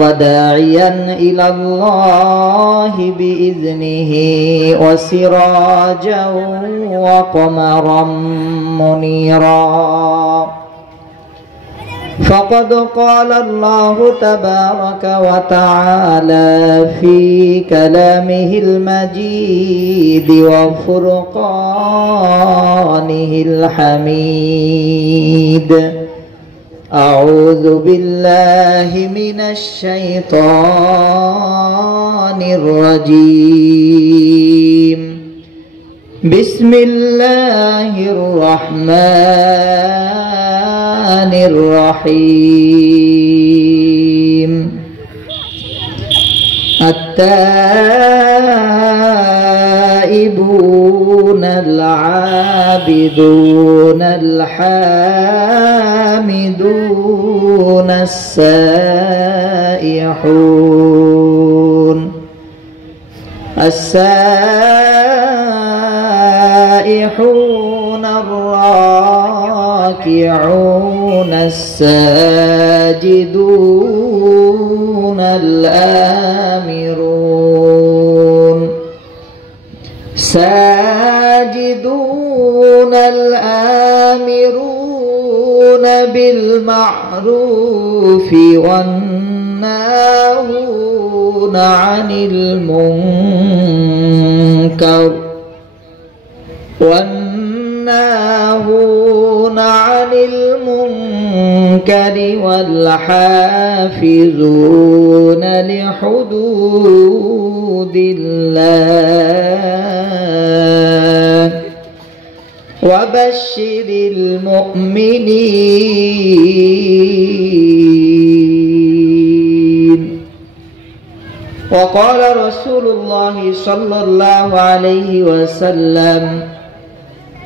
وداعيا إلى الله بإذنه وسراجا وقمرا منيرا. فقد قال الله تبارك وتعالى في كلامه المجيد وفرقانه الحميد: أعوذ بالله من الشيطان الرجيم. بسم الله الرحمن الرحيم. التائبون العابدون الحامدون السائحون الراكعون الساجدون الآمرون بالمعروف والناهون عن المنكر والحافظون لحدود الله. وبشر المؤمنين. وقال رسول الله صلى الله عليه وسلم: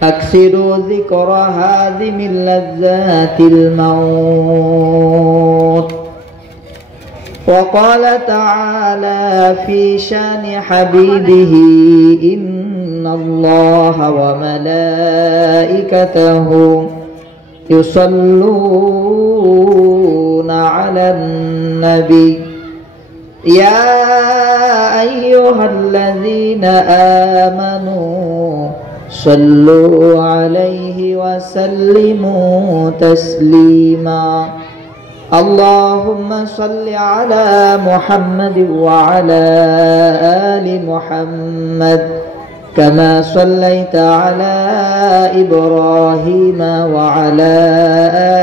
أكثروا ذكر هادم لذات الموت. وقال تعالى في شان حبيبه: إن الله وملائكته يصلون على النبي يا أيها الذين آمنوا صلوا عليه وسلموا تسليما. اللهم صل على محمد وعلى آل محمد كما صليت على إبراهيم وعلى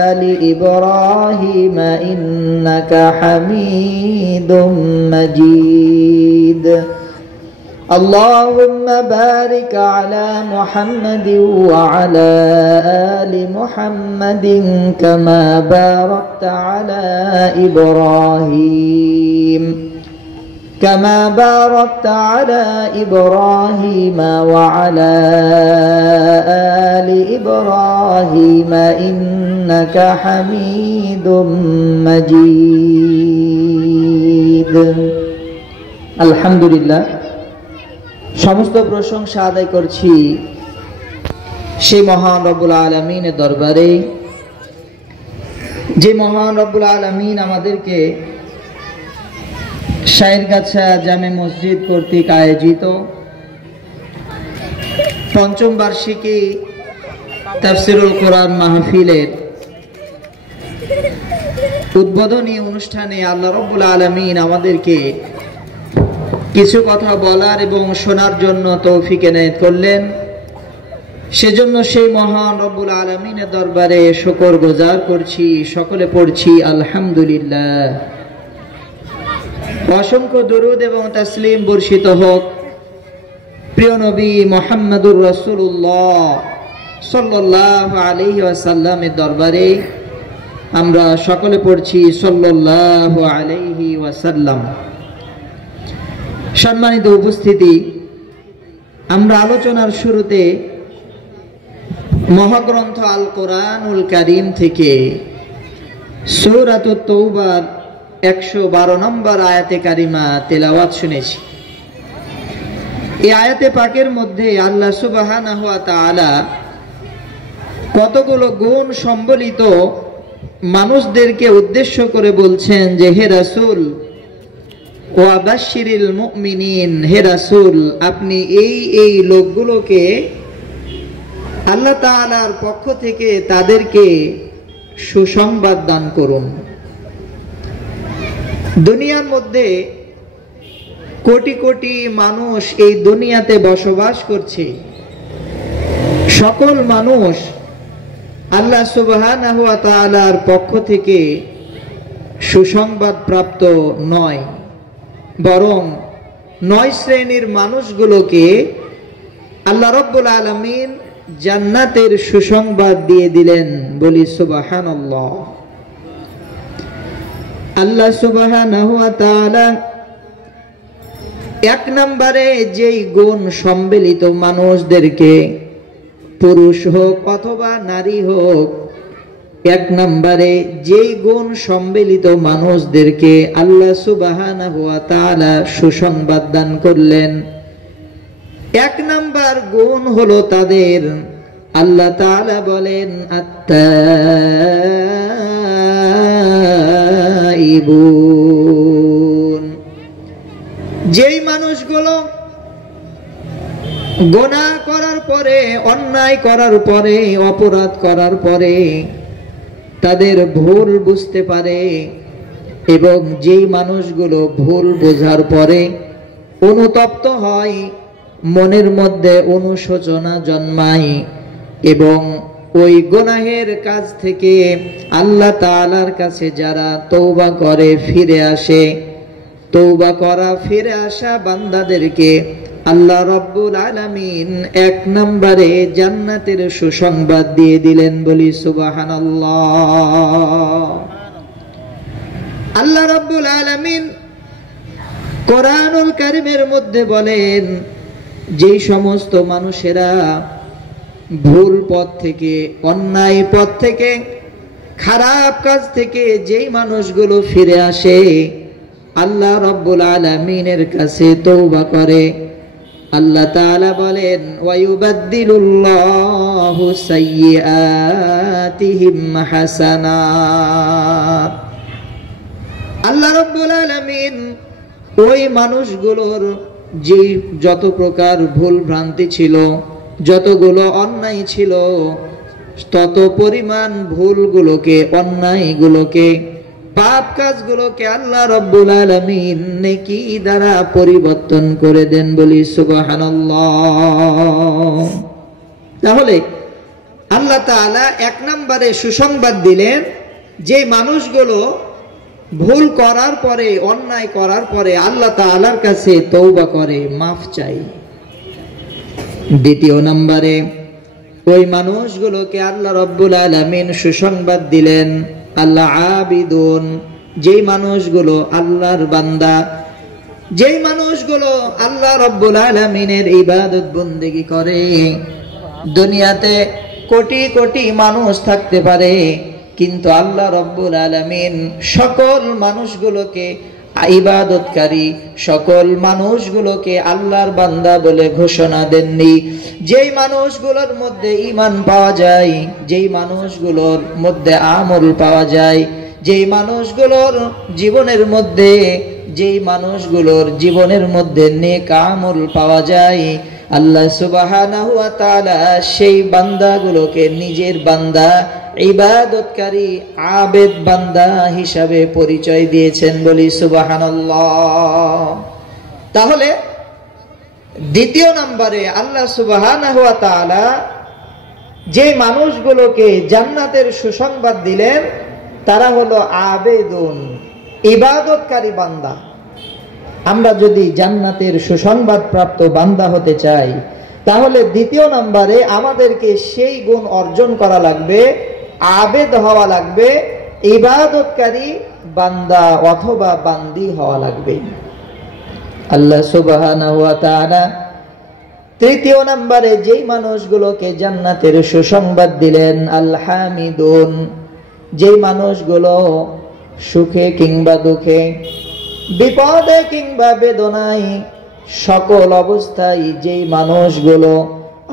آل إبراهيم إنك حميد مجيد. اللهم بارك على محمد وعلى آل محمد كما باركت على إبراهيم وعلى آل إبراهيم إنك حميد مجيد। الحمد لله। সমস্ত প্রশংসা আদায় করছি সেই মহান রব্বুল আলামিনের দরবারে, যে মহান রব্বুল আলামিন আমাদেরকে শায়েরগাছা জামে মসজিদ কর্তৃক আয়োজিত পঞ্চম বার্ষিকী তাফসীরুল কোরআন মাহফিলের উদ্বোধনী অনুষ্ঠানে আল্লাহ রব্বুল আলামিন আমাদেরকে কিছু কথা বলার এবং শোনার জন্য তৌফিক এনায়েত করলেন। সেজন্য সেই মহান রব্বুল আলামিনের দরবারে শুকর গুজার করছি, সকলে পড়ছি আলহামদুলিল্লাহ। অসংখ্য দরুদ এবং তাসলিম বর্ষিত হোক প্রিয় নবী মুহাম্মদুর রাসূলুল্লাহ সাল্লাল্লাহু আলাইহি ওয়াসাল্লামের দরবারে। আমরা সকলে পড়ছি সাল্লাল্লাহু আলাইহি ওয়াসাল্লাম। সম্মানিত উপস্থিতি, আমরা আলোচনার শুরুতে মহাগ্রন্থ আল কোরআনুল কারীম থেকে সূরাতুত তাওবার 112 নম্বর আয়াতে কারিমা তেলাওয়াত শুনেছি। এই আয়াতে পাকের মধ্যে আল্লাহ সুবহানাহু ওয়া তাআলা কতগুলো গুণ সম্বলিত মানুষদেরকে উদ্দেশ্য করে বলছেন যে হে রাসূল ওয়া বাশশিরিল মুমিনিন, হে রাসূল আপনি এই লোকগুলোকে আল্লাহ তাআলার পক্ষ থেকে তাদেরকে সুসংবাদ দান করুন। দুনিয়ার মধ্যে কোটি কোটি মানুষ এই দুনিয়াতে বসবাস করছে। সকল মানুষ আল্লাহ সুবহানাহু ওয়া তাআলার পক্ষ থেকে সুসংবাদ প্রাপ্ত নয়, বরং 9 শ্রেণীর মানুষগুলোকে আল্লাহ রাব্বুল আলামিন জান্নাতের সুসংবাদ দিয়ে দিলেন। বলি সুবহানাল্লাহ। আল্লাহ সুবহানাহু ওয়া তাআলা 1 নম্বরে যেই গুণ সম্মিলিত মানুষদেরকে, পুরুষ হোক অথবা নারী হোক, 1 নম্বরে যেই গুণ সম্মিলিত মানুষদেরকে আল্লাহ সুবহানাহু ওয়া তাআলা সুসংবাদ দান করলেন, 1 নম্বর গুণ হলো তাদের আল্লাহ তাআলা বলেন আত-তাইবুন। যেই মানুষগুলো গুনাহ করার পরে, অন্যায় করার পরে, অপরাধ করার পরে তাদের ভুল বুঝতে পারে, এবং যেই মানুষগুলো ভুল বোঝার পরে অনুতপ্ত হয়, মনের মধ্যে অনুশোচনা জন্মায় এবং ওই গুনাহের কাজ থেকে আল্লাহ তাআলার কাছে যারা তওবা করে ফিরে আসে, তওবা করা ফিরে আসা বান্দাদেরকে আল্লাহ রাব্বুল আলামিন 1 নম্বরে জান্নাতের সুসংবাদ দিয়ে দিলেন। বলি সুবহানাল্লাহ। আল্লাহ রাব্বুল আলামিন কোরআনুল কারীমের মধ্যে বলেন, যেই সমস্ত মানুষেরা ভুল পথ থেকে, অন্যায় পথ থেকে, খারাপ কাজ থেকে যেই মানুষগুলো ফিরে আসে, আল্লাহ রাব্বুল আলামিনের কাছে তওবা করে, আল্লাহ তাআলা বলেন ওয়ায়ুবাদদিলুল্লাহু সাইয়্যাতিহিম হাসানাত। আল্লাহ রাব্বুল আলামিন ওই মানুষগুলোর যে যত প্রকার ভুল ভ্রান্তি ছিল, যতগুলো অন্যায় ছিল, তত পরিমাণ ভুলগুলোকে, অন্যায়গুলোকে, পাপ কাজগুলোকে আল্লাহ রাব্বুল আলামিন নেকি দ্বারা পরিবর্তন করে দেন। বলি সুবহানাল্লাহ। তাহলে আল্লাহ তাআলা 1 নম্বরে সুসংবাদ দিলেন, যে মানুষগুলো ভুল করার পরে, অন্যায় করার পরে আল্লাহ তাআলার কাছে তওবা করে, মাফ চাই। 2 নম্বরে ওই মানুষগুলোকে আল্লাহ রাব্বুল আলামিন সুসংবাদ দিলেন আল্লাহ আবিদুন, যেই মানুষগুলো আল্লাহর বান্দা, যেই মানুষগুলো আল্লাহ রাব্বুল আলামিনের ইবাদত বন্দেগী করে। দুনিয়াতে কোটি কোটি মানুষ থাকতে পারে, কিন্তু আল্লাহ রাব্বুল আলামিন সকল মানুষগুলোকে ইবাদতকারী, সকল মানুষগুলোকে আল্লাহর বান্দা বলে ঘোষণা দেননি। যেই মানুষগুলোর মধ্যে ঈমান পাওয়া যায়, যেই মানুষগুলোর মধ্যে আমল পাওয়া যায়, যেই মানুষগুলোর জীবনের মধ্যে, যেই মানুষগুলোর জীবনের মধ্যে নেক আমল পাওয়া যায়, আল্লাহ সুবহানাহু ওয়া তাআলা সেই বান্দাগুলোকে নিজের বান্দা, ইবাদতকারী, আবেদ বান্দা হিসাবে পরিচয় দিয়েছেন। বলি সুবহানাল্লাহ। তাহলে 2 নম্বরে আল্লাহ সুবহানাহু ওয়া তাআলা যে মানুষগুলোকে জান্নাতের সুসংবাদ দিলেন, তারা হলো আবেদুন, ইবাদতকারী বান্দা। আমরা যদি জান্নাতের সুসংবাদ প্রাপ্ত বান্দা হতে চাই, তাহলে 2 নম্বরে আমাদেরকে সেই গুণ অর্জন করা লাগবে, আবেদ হওয়া লাগবে, ইবাদতকারী বান্দা অথবা বান্দি হওয়া লাগবে। আল্লাহ সুবহানাহু ওয়া তাআলা 3 নম্বরে যেই মানুষগুলোকে জান্নাতের সুসংবাদ দিলেন আল হামিদুন, যেই মানুষগুলো সুখে কিংবা দুঃখে, বিপদে কিংবা বেদনায়, সকল অবস্থায় যেই মানুষগুলো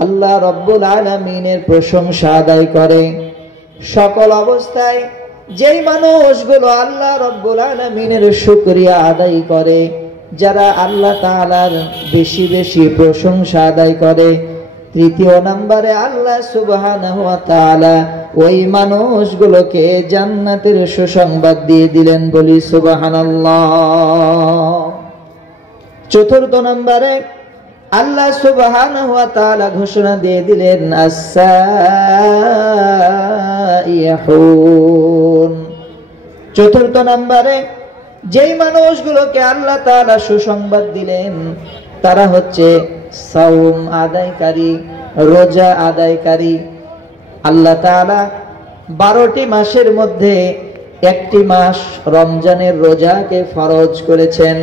আল্লাহ রাব্বুল আলামিনের প্রশংসা আদায় করে, সকল অবস্থায় যেই মানুষগুলো আল্লাহ রাব্বুল আলামিনের শুকরিয়া আদায় করে, যারা আল্লাহ তাআলার বেশি বেশি প্রশংসা আদায় করে, তৃতীয় নম্বরে আল্লাহ সুবহানাহু ওয়া তাআলা ওই মানুষগুলোকে জান্নাতের সুসংবাদ দিয়ে দিলেন, বলি সুবহানাল্লাহ। চতুর্থ নম্বরে আল্লাহ সুবহানাহু ওয়া তাআলা ঘোষণা দিয়ে দিলেন আস-সাইহুন। চতুর্থ নম্বরে যেই মানুষগুলোকে আল্লাহ তাআলা সুসংবাদ দিলেন তারা হচ্ছে সাওম আদায়কারী, রোজা আদায়কারী। আল্লাহ তাআলা 12টি মাসের মধ্যে একটি মাস রমজানের রোজাকে ফরজ করেছেন।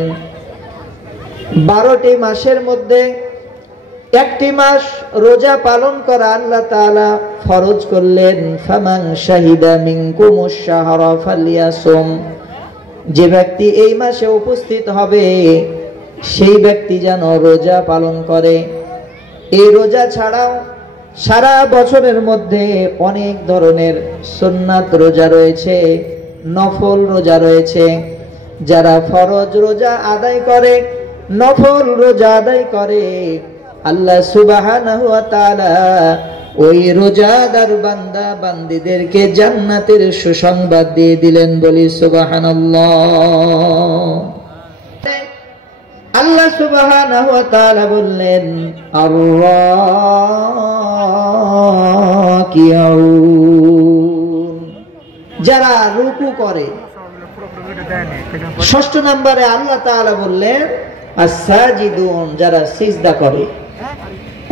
12টি মাসের মধ্যে একটি মাস রোজা পালন করা আল্লাহ তাআলা ফরজ করলেন। ফামান শাহিদা মিনকুমুশ শাহরা ফালিয়াসুম, যে ব্যক্তি এই মাসে উপস্থিত হবে সেই ব্যক্তি যেন রোজা পালন করে। এই রোজা ছাড়াও সারা বছরের মধ্যে অনেক ধরনের সুন্নাত রোজা রয়েছে, নফল রোজা রয়েছে। যারা ফরজ রোজা আদায় করে, নফল রোজা আদায় করে, আল্লাহ সুবহানাহু ওয়া তাআলা ওই রোজাদার বান্দা বান্দীদেরকে জান্নাতের সুসংবাদ দিয়ে দিলেন, বলি সুবহানাল্লাহ। আল্লাহ সুবহানাহু ওয়া তাআলা বললেন আর-রাকিউন, যারা রুকু করে। ষষ্ঠ নম্বরে আল্লাহ তাআলা বললেন আস-সাজিদুন, যারা সিজদা করে।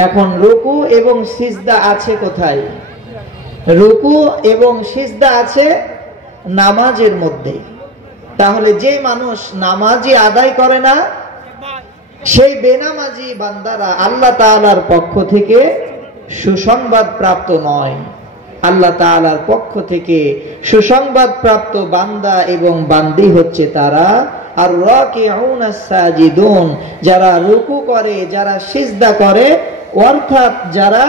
এখন রুকু এবং সিজদা আছে কোথায়? রুকু এবং সিজদা আছে নামাজের মধ্যে। তাহলে যে মানুষ নামাজই আদায় করে না, সেই বেনামাজি বান্দারা আল্লাহ তাআলার পক্ষ থেকে সুসংবাদ প্রাপ্ত নয়। আল্লাহ তাআলার পক্ষ থেকে সুসংবাদ প্রাপ্ত বান্দা এবং বান্দি হচ্ছে তারা আর রাকিউন আস-সাজিদুন, যারা রুকু করে, যারা সিজদা করে, অর্থাৎ যারা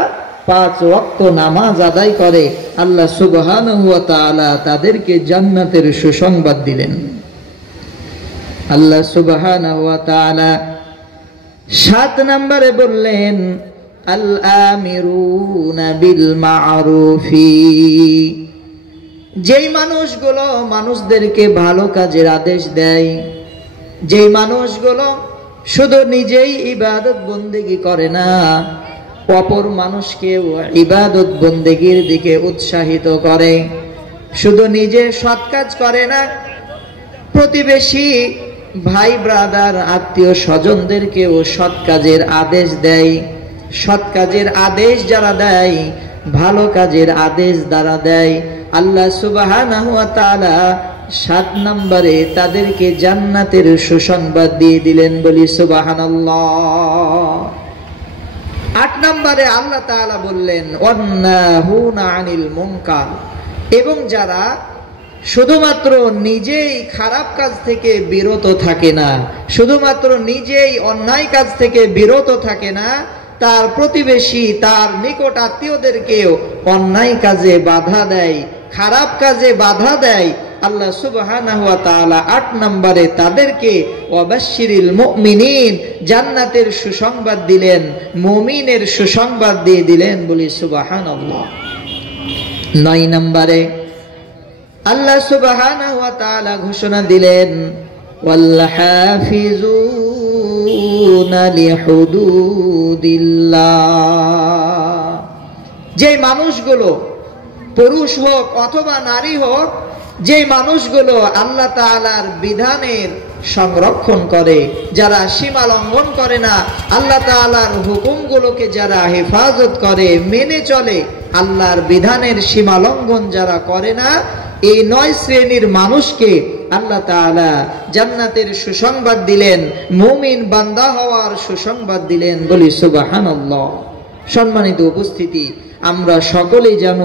5 ওয়াক্ত নামাজ আদায় করে। আল্লাহ সুবহানাহু ওয়া তাআলা তাদেরকে জান্নাতের সুসংবাদ দিলেন। আল্লাহ সুবহানাহু ওয়া তাআলা 7 নম্বরে বললেন আল আমিরুনা বিল মা'রুফি, যেই মানুষগুলো মানুষদেরকে ভালো কাজের আদেশ দেয়, যেই মানুষগুলো শুধু নিজেই ইবাদত বন্দেগী করে না, অপর মানুষকে ইবাদত বন্দেগীর দিকে উৎসাহিত করে। শুধু নিজে সৎ কাজ করে না, প্রতিবেশী ভাই ব্রাদার আত্মীয় স্বজনদেরকেও সৎ কাজের আদেশ দেয়। সৎ কাজের আদেশ যারা দেয়, ভালো কাজের আদেশ যারা দেয়, আল্লাহ সুবহানাহু ওয়া তাআলা 7 নম্বরে তাদেরকে জান্নাতের সুসংবাদ দিয়ে দিলেন, বলি সুবহানাল্লাহ। 8 নম্বরে আল্লাহ তাআলা বললেন ওয়ান্নাহুনা আনিল মুনকার, এবং যারা শুধুমাত্র নিজেই খারাপ কাজ থেকে বিরত থাকে না, শুধুমাত্র নিজেই অন্যায় কাজ থেকে বিরত থাকে না, তার প্রতিবেশী, তার নিকট আত্মীয়দেরকেও অন্যায় কাজে বাধা দেয়, খারাপ কাজে বাধা দেয়। আল্লাহ সুবহানাহু ওয়া তাআলা 8 নম্বরে তাদেরকে ওয়াবাশশিরিল মুমিনিন, জান্নাতের সুসংবাদ দিলেন, মুমিনের সুসংবাদ দিয়ে দিলেন, বলি সুবহানাল্লাহ। 9 নম্বরে আল্লাহ সুবহানাহু ওয়া তাআলা ঘোষণা দিলেন ওয়াল হাফিজুনা লিহুদুদিল্লাহ, যে মানুষগুলো পুরুষ হোক অথবা নারী হোক, যে মানুষগুলো আল্লাহ তাআলার বিধানের সংরক্ষণ করে, যারা সীমা লঙ্ঘন করে না, আল্লাহ তাআলার হুকুমগুলোকে যারা হেফাজত করে, মেনে চলে, আল্লাহর বিধানের সীমা লঙ্ঘন যারা করে না, এই 9 শ্রেণীর মানুষকে আল্লাহ তাআলা জান্নাতের সুসংবাদ দিলেন, মুমিন বান্দা হওয়ার সুসংবাদ দিলেন, বলি সুবহানাল্লাহ। সম্মানিত উপস্থিতি, আমরা সকলেই যেন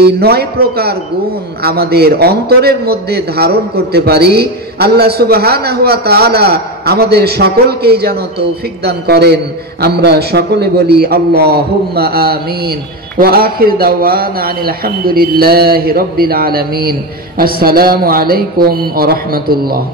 এই 9 প্রকার গুণ আমাদের অন্তরের মধ্যে ধারণ করতে পারি। আল্লাহ সুবহানাহু ওয়া তাআলা আমাদের সকলকেই যেন তৌফিক দান করেন। আমরা সকলে বলি আল্লাহুম্মা আমিন। ওয়া আখির দাওয়ানা আনিল হামদুলিল্লাহি রাব্বিল আলামিন। আসসালামু আলাইকুম ওয়া রাহমাতুল্লাহ।